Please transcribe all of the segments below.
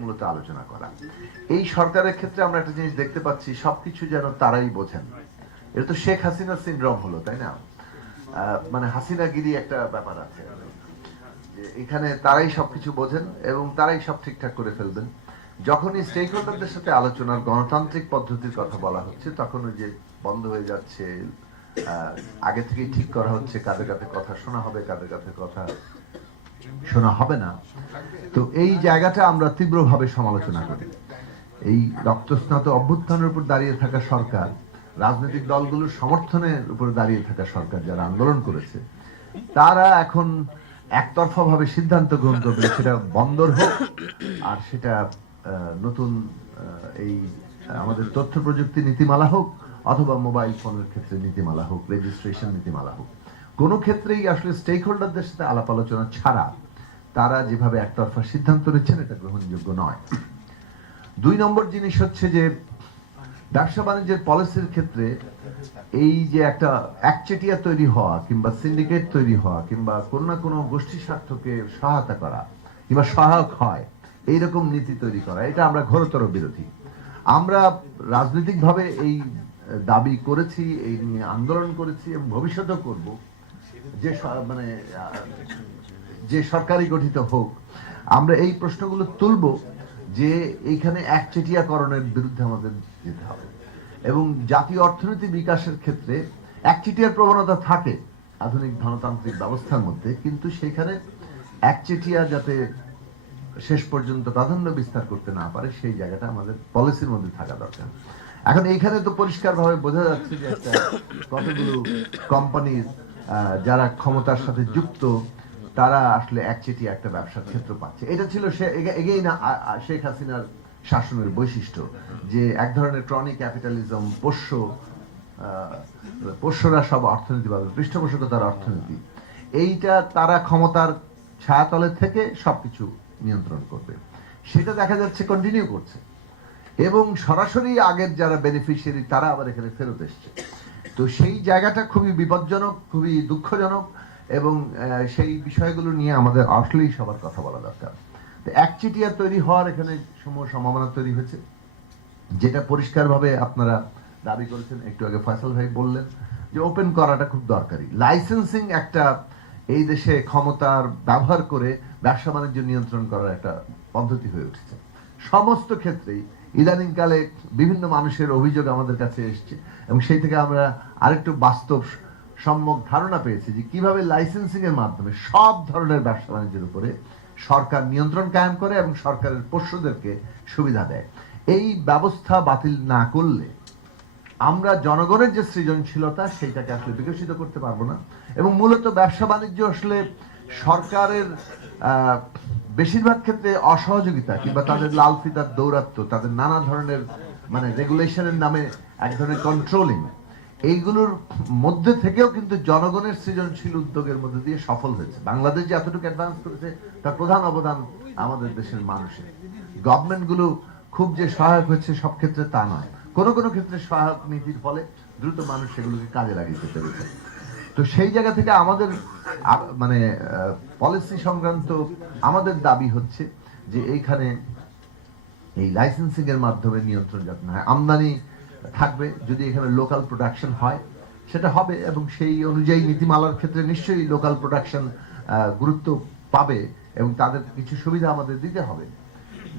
মূলত আলোচনা করা। এই সরকারের ক্ষেত্রে আমরা একটা জিনিস দেখতে পাচ্ছি, সবকিছু যেন তারাই বোঝেন। এটা তো শেখ হাসিনা সিনড্রোম হলো, তাই না? মানে হাসিনাগিরি একটা ব্যাপার আছে, যে এখানে তারাই সবকিছু বোঝেন এবং তারাই সব ঠিকঠাক করে ফেলবেন। যখনই স্টেক হোল্ডারদের সাথে আলোচনার গণতান্ত্রিক পদ্ধতির কথা বলা হচ্ছে, তখন ওই যে বন্ধ হয়ে যাচ্ছে, আগে থেকেই ঠিক করা হচ্ছে কাদের কাছে কথা শোনা হবে, কাদের কাছে কথা শোনা হবে না। তো এই জায়গাটা আমরা তীব্রভাবে সমালোচনা করি। এই রক্তস্নাত অভ্যুত্থানের উপর দাঁড়িয়ে থাকা সরকার, রাজনৈতিক দলগুলোর সমর্থনের উপর দাঁড়িয়ে থাকা সরকার যারা আন্দোলন করেছে, তারা এখন একতরফা ভাবে সিদ্ধান্ত গ্রহণ করবে, সেটা বন্দর হোক আর সেটা নতুন এই আমাদের তথ্য প্রযুক্তি নীতিমালা হোক, অথবা মোবাইল ফোনের ক্ষেত্রে নীতিমালা হোক, রেজিস্ট্রেশন নীতিমালা হোক, কোনো ক্ষেত্রেই আসলে স্টেক হোল্ডারদের সাথে আলাপ আলোচনা ছাড়া তারা যেভাবে একতরফা সিদ্ধান্ত নিচ্ছেন, এটা গ্রহণযোগ্য নয়। ২ নম্বর জিনিস হচ্ছে যে ব্যবসা বাণিজ্যের পলিসির ক্ষেত্রে এই যে একটা একচেটিয়া তৈরি হওয়া, কিংবা সিন্ডিকেট তৈরি হওয়া, কিংবা কোনো না কোনো গোষ্ঠী স্বার্থকে সহায়তা করা কিংবা সহায়ক হয় এইরকম নীতি তৈরি করা, এটা আমরা ঘোরতর বিরোধী। আমরা রাজনৈতিকভাবে এই দাবি করেছি, এই নিয়ে আন্দোলন করেছি এবং ভবিষ্যতেও করব, যে মানে যে সরকারি গঠিত হোক, আমরা এই প্রশ্নগুলো তুলব যে এইখানে একচেটিয়াকরণের বিরুদ্ধে আমাদের যেতে হবে। এবং জাতীয় অর্থনীতি বিকাশের ক্ষেত্রে একচেটিয়ার প্রবণতা থাকে আধুনিক ধনতান্ত্রিক ব্যবস্থার মধ্যে, কিন্তু সেখানে একচেটিয়া যাতে শেষ পর্যন্ত প্রাধান্য বিস্তার করতে না পারে, সেই জায়গাটা আমাদের পলিসির মধ্যে থাকা দরকার। এখন এইখানে তো পরিষ্কারভাবে বোঝা যাচ্ছে যে একটা কতগুলো কোম্পানির যারা ক্ষমতার সাথে যুক্ত, তারা আসলে একচেটিয়া একটা ব্যবসার ক্ষেত্র পাচ্ছে। এটা ছিল এগেই না শেখ হাসিনার শাসনের বৈশিষ্ট্য, যে এক ধরনের ক্রনিক ক্যাপিটালিজম, পোষ্যরা সব অর্থনীতি পাবে, পৃষ্ঠপোষকতার অর্থনীতি, এইটা তারা ক্ষমতার ছায়াতলে থেকে সবকিছু নিয়ন্ত্রণ করবে, সেটা দেখা যাচ্ছে কন্টিনিউ করছে। এবং সরাসরি আগের যারা বেনিফিশিয়ারি, তারা আবার এখানে ফেরত এসছে। তো সেই জায়গাটা খুবই বিপজ্জনক, খুবই দুঃখজনক, এবং সেই বিষয়গুলো নিয়ে আমাদের আসলেই সবার কথা বলা দরকার। একচেটিয়া তৈরি হওয়ার এখানে সম্ভাবনা তৈরি হয়েছে, যেটা পরিষ্কারভাবে আপনারা দাবি করেছেন। একটু আগে ফয়সাল ভাই বললেন যে ওপেন করাটা খুব দরকারি। লাইসেন্সিং একটা এই দেশে ক্ষমতার ব্যবহার করে ব্যবসা বাণিজ্য নিয়ন্ত্রণ করার একটা পদ্ধতি হয়ে উঠেছে সমস্ত ক্ষেত্রেই। ইদানিংকালে বিভিন্ন মানুষের অভিযোগ আমাদের কাছে এসছে, এবং সেই থেকে আমরা আরেকটু বাস্তব সম্যক ধারণা পেয়েছি যে কিভাবে লাইসেন্সিং এর মাধ্যমে সব ধরনের ব্যবসা বাণিজ্যের উপরে সরকার নিয়ন্ত্রণ কায়েম করে এবং সরকারের পোষ্যদেরকে সুবিধা দেয়। এই ব্যবস্থা বাতিল না করলে আমরা জনগণের যে সৃজনশীলতা, সেইটাকে আসলে বিকশিত করতে পারবো না। এবং মূলত ব্যবসা বাণিজ্য আসলে সরকারের বেশিরভাগ ক্ষেত্রে অসহযোগিতা, কিংবা তাদের লাল ফিতার দৌরাত্ম্য, তাদের নানা ধরনের মানে রেগুলেশনের নামে এক ধরনের কন্ট্রোলিং, এইগুলোর মধ্যে থেকেও কিন্তু জনগণের সৃজনশীল উদ্যোগের মধ্যে দিয়ে সফল হয়েছে। বাংলাদেশ যে এতটুকু অ্যাডভান্স করেছে, তার প্রধান অবদান আমাদের দেশের মানুষের। গভর্নমেন্টগুলো খুব যে সহায়ক হয়েছে সব ক্ষেত্রে তা নয়, কোনো কোনো ক্ষেত্রে সহায়ক নীতির ফলে দ্রুত মানুষ সেগুলোকে কাজে লাগিয়ে পেরেছে। তো সেই জায়গা থেকে আমাদের মানে পলিসি সংক্রান্ত আমাদের দাবি হচ্ছে যে এইখানে এই লাইসেন্সিং এর মাধ্যমে নিয়ন্ত্রণ যাতে না হয়। আমদানি থাকবে, যদি এখানে লোকাল প্রোডাকশন হয় সেটা হবে, এবং সেই অনুযায়ী নীতিমালার ক্ষেত্রে নিশ্চয়ই লোকাল প্রোডাকশন গুরুত্ব পাবে, এবং তাদের কিছু সুবিধা আমাদের দিতে হবে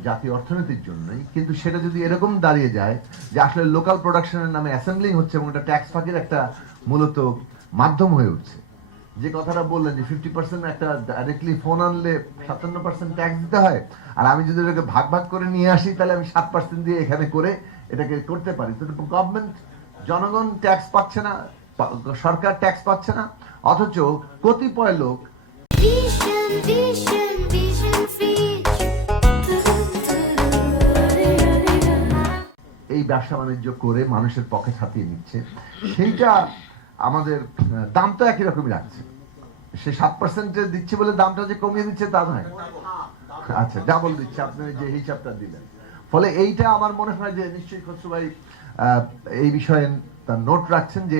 জাতীয় অর্থনীতির জন্যই। কিন্তু সেটা যদি এরকম দাঁড়িয়ে যায় যে আসলে লোকাল প্রোডাকশনের নামে অ্যাসেম্বলিং হচ্ছে, এবং এটা ট্যাক্স ফাঁকির একটা মূলত মাধ্যম হয়ে উঠছে। যে কথাটা বললেন যে 50% একটা ডাইরেক্টলি ফোন আনলে 57% ট্যাক্স দিতে হয়, আর আমি যদি এটাকে ভাগ ভাগ করে নিয়ে আসি, তাহলে আমি 7% দিয়ে এখানে করে এটাকে করতে পারি। তো গভর্নমেন্ট, জনগণ ট্যাক্স পাচ্ছে না, সরকার ট্যাক্স পাচ্ছে না, অথচ কতিপয় লোক এই ব্যবসা বাণিজ্য করে মানুষের পকেট হাতিয়ে নিচ্ছে। সেইটা আমাদের দাম তো একই রকমই রাখছে, সে 7% দিচ্ছে বলে দামটা যে কমিয়ে দিচ্ছে তা নয়, আচ্ছা ডাবল দিচ্ছে, আপনি যে হিসাবটা দিলেন। ফলে এইটা আমার মনে হয় যে নিশ্চয়ই খসরু ভাই এই বিষয়ে তার নোট রাখছেন, যে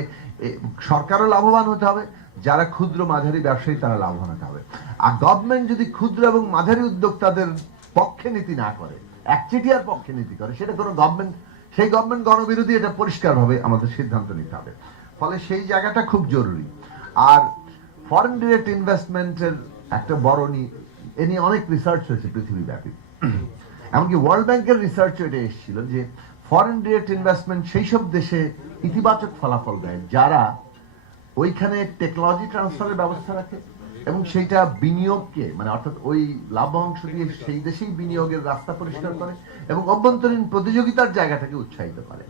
সরকারও লাভবান হতে হবে, যারা ক্ষুদ্র মাঝারি ব্যবসায়ী তারা লাভবান হতে হবে। আর গভর্নমেন্ট যদি ক্ষুদ্র এবং মাঝারি উদ্যোক্তাদের পক্ষে নীতি না করে, একচেটিয়ার পক্ষে নীতি করে, সেটা কোনো গভর্নমেন্ট, সেই গভর্নমেন্ট গণবিরোধী, এটা পরিষ্কারভাবে আমাদের সিদ্ধান্ত নিতে হবে। ফলে সেই জায়গাটা খুব জরুরি। আর ফরেন ডিরেক্ট ইনভেস্টমেন্টের একটা বড় এ নিয়ে অনেক রিসার্চ হয়েছে পৃথিবীব্যাপী, এমনকি ওয়ার্ল্ড ব্যাংকের রিসার্চ এটা এসেছিল যে ফরেন ডিরেক্ট ইনভেস্টমেন্ট সেই সব দেশে ইতিবাচক ফলাফল দেয় যারা ওইখানে টেকনোলজি ট্রান্সফারের ব্যবস্থা রাখে এবং সেইটা বিনিয়োগকে, মানে অর্থাৎ ওই লাভ অংশ দিয়ে সেই দেশেই বিনিয়োগের রাস্তা পরিষ্কার করে এবং অভ্যন্তরীণ প্রতিযোগিতার জায়গাটাকে উৎসাহিত করে।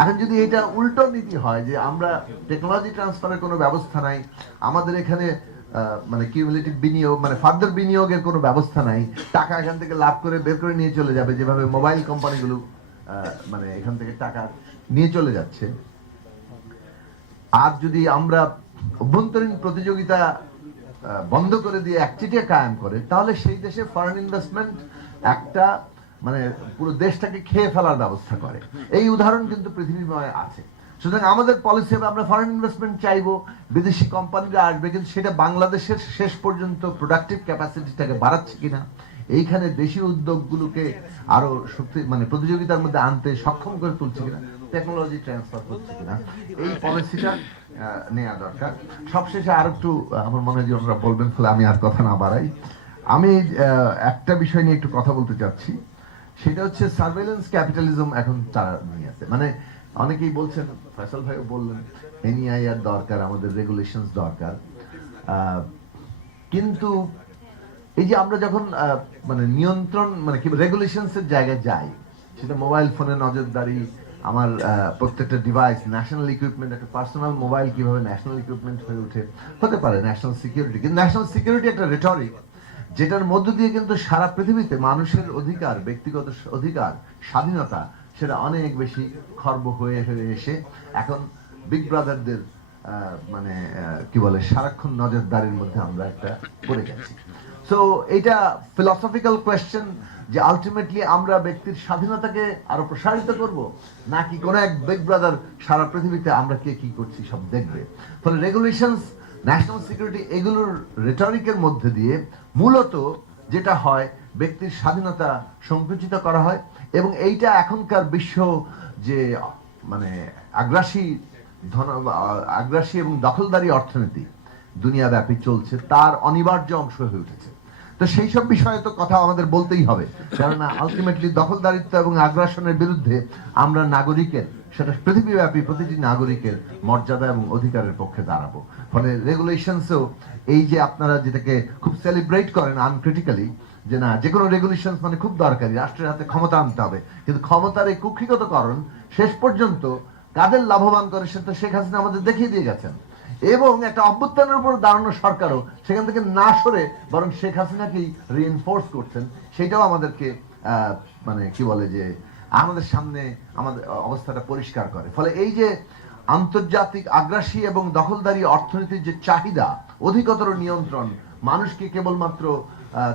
এখন যদি এটা উল্টো নীতি হয় যে আমরা টেকনোলজি ট্রান্সফারের কোনো ব্যবস্থা নাই, আমাদের এখানে মানে কিউমুলেটিভ বিনিয়োগ, মানে ফার্দার বিনিয়োগের কোনো ব্যবস্থা নাই, টাকা এখান থেকে লাভ করে বের করে নিয়ে চলে যাবে, যেভাবে মোবাইল কোম্পানিগুলো মানে এখান থেকে টাকা নিয়ে চলে যাচ্ছে। আর যদি আমরা অভ্যন্তরীণ প্রতিযোগিতা বন্ধ করে দিয়ে একচেটিয়া কায়েম করে, তাহলে সেই দেশে ফরেন ইনভেস্টমেন্ট একটা মানে পুরো দেশটাকে খেয়ে ফেলার ব্যবস্থা করে। এই উদাহরণ কিন্তু পৃথিবীময় আছে। সুতরাং আমাদের পলিসি হবে আমরা ফরেন ইনভেস্টমেন্ট চাইবো, বিদেশি কোম্পানিরা আসবে, কিন্তু সেটা বাংলাদেশের শেষ পর্যন্ত প্রোডাক্টিভ ক্যাপাসিটিটাকে বাড়াচ্ছে কিনা, এইখানে দেশীয় উদ্যোগগুলোকে আরো শক্তি মানে প্রতিযোগিতার মধ্যে আনতে সক্ষম করে তুলছে কিনা, টেকনোলজি ট্রান্সফার করছে কিনা, এই পলিসিটা নেওয়া দরকার। সবশেষে আর একটু আমার মনে হয় যে ওনারা বলবেন, ফলে আমি আর কথা না বাড়াই। আমি একটা বিষয় নিয়ে একটু কথা বলতে চাচ্ছি, সেটা হচ্ছে সার্ভেলেন্স ক্যাপিটালিজম এখন তারা নিয়ে আছে। মানে অনেকেই বলছেন, ফয়সাল ভাইও বললেন, এনইআইআর দরকার, আমাদের রেগুলেশনস দরকার, কিন্তু এই যে আমরা যখন মানে নিয়ন্ত্রণ মানে কি রেগুলেশনস এর জায়গায় যাই, সেটা মোবাইল ফোনে নজরদারি, আমার প্রত্যেকটা ডিভাইস ন্যাশনাল ইকুইপমেন্ট, একটা পার্সোনাল মোবাইল কিভাবে ন্যাশনাল ইকুইপমেন্ট হয়ে ওঠে, হতে পারে ন্যাশনাল সিকিউরিটি। কিন্তু ন্যাশনাল সিকিউরিটি একটা রেটরিক, যেটার মধ্য দিয়ে কিন্তু সারা পৃথিবীতে মানুষের অধিকার, ব্যক্তিগত অধিকার, স্বাধীনতা, সেটা অনেক বেশি খর্ব হয়ে হয়ে এসে এখন বিগ ব্রাদারদের মানে কি বলে সারাক্ষণ নজরদারির মধ্যে আমরা একটা পড়ে গেছি। সো এটা ফিলসফিক্যাল কোয়েশ্চেন যে আলটিমেটলি আমরা ব্যক্তির স্বাধীনতাকে আরো প্রসারিত করব, নাকি কোন এক বিগ ব্রাদার সারা পৃথিবীতে আমরা কে কি করছি সব দেখবে। ফলে রেগুলেশনস, ন্যাশনাল সিকিউরিটি, এগুলোর রেটরিকের মধ্যে দিয়ে মূলত যেটা হয় ব্যক্তির স্বাধীনতা সংকুচিত করা হয়। এবং এইটা এখনকার বিশ্ব যে মানে আগ্রাসী এবং দখলদারি অর্থনীতি দুনিয়াব্যাপী চলছে, তার অনিবার্য অংশ হয়ে উঠেছে। তো সেই সব বিষয়ে তো কথা আমাদের বলতেই হবে, কেননা আলটিমেটলি দখলদারিত্ব এবং আগ্রাসনের বিরুদ্ধে আমরা নাগরিকের, সেটা পৃথিবীব্যাপী প্রতিটি নাগরিকের মর্যাদা এবং অধিকারের পক্ষে দাঁড়াবো। ফলে রেগুলেশনসও এই যে আপনারা যেটাকে খুব সেলিব্রেট করেন আনক্রিটিক্যালি, যে না যে কোনো রেগুলেশন মানে খুব দরকারি, রাষ্ট্রের হাতে ক্ষমতা আনতে হবে, কিন্তু ক্ষমতার এই কুক্ষিগতকরণ শেষ পর্যন্ত কাদের লাভবান করে সেটা শেখ হাসিনা আমাদের দেখিয়ে দিয়ে গেছেন। এবং একটা অভ্যুত্থানের উপর দাঁড়ানো সরকারও সেখান থেকে না সরে বরং শেখ হাসিনাকেই রিএনফোর্স করছেন, সেটাও আমাদেরকে মানে কি বলে যে আমাদের সামনে আমাদের অবস্থাটা পরিষ্কার করে। ফলে এই যে আন্তর্জাতিক আগ্রাসী এবং দখলদারি অর্থনীতির যে চাহিদা, অধিকতর নিয়ন্ত্রণ, মানুষকে কেবলমাত্র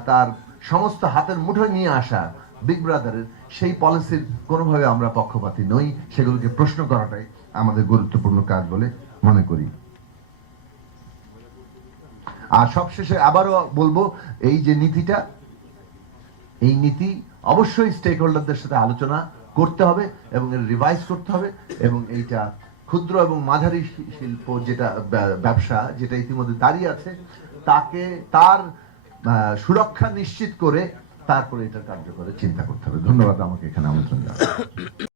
তার সমস্ত হাতের মুঠোয় নিয়ে আসা বিগ ব্রাদারের, সেই পলিসির কোনোভাবে আমরা পক্ষপাতী নই, সেগুলোকে প্রশ্ন করাটাই আমাদের গুরুত্বপূর্ণ কাজ বলে মনে করি। আর সবশেষে আবারও বলবো, এই যে নীতিটা, এই নীতি অবশ্যই স্টেক হোল্ডারদের সাথে আলোচনা করতে হবে এবং এর রিভাইজ করতে হবে, এবং এইটা ক্ষুদ্র এবং মাঝারি শিল্প যেটা ব্যবসা যেটা ইতিমধ্যে দাঁড়িয়ে আছে, তাকে তার সুরক্ষা নিশ্চিত করে তারপরে এটা কার্যকরে চিন্তা করতে হবে। ধন্যবাদ আমাকে এখানে আমন্ত্রণ দেওয়ার জন্য।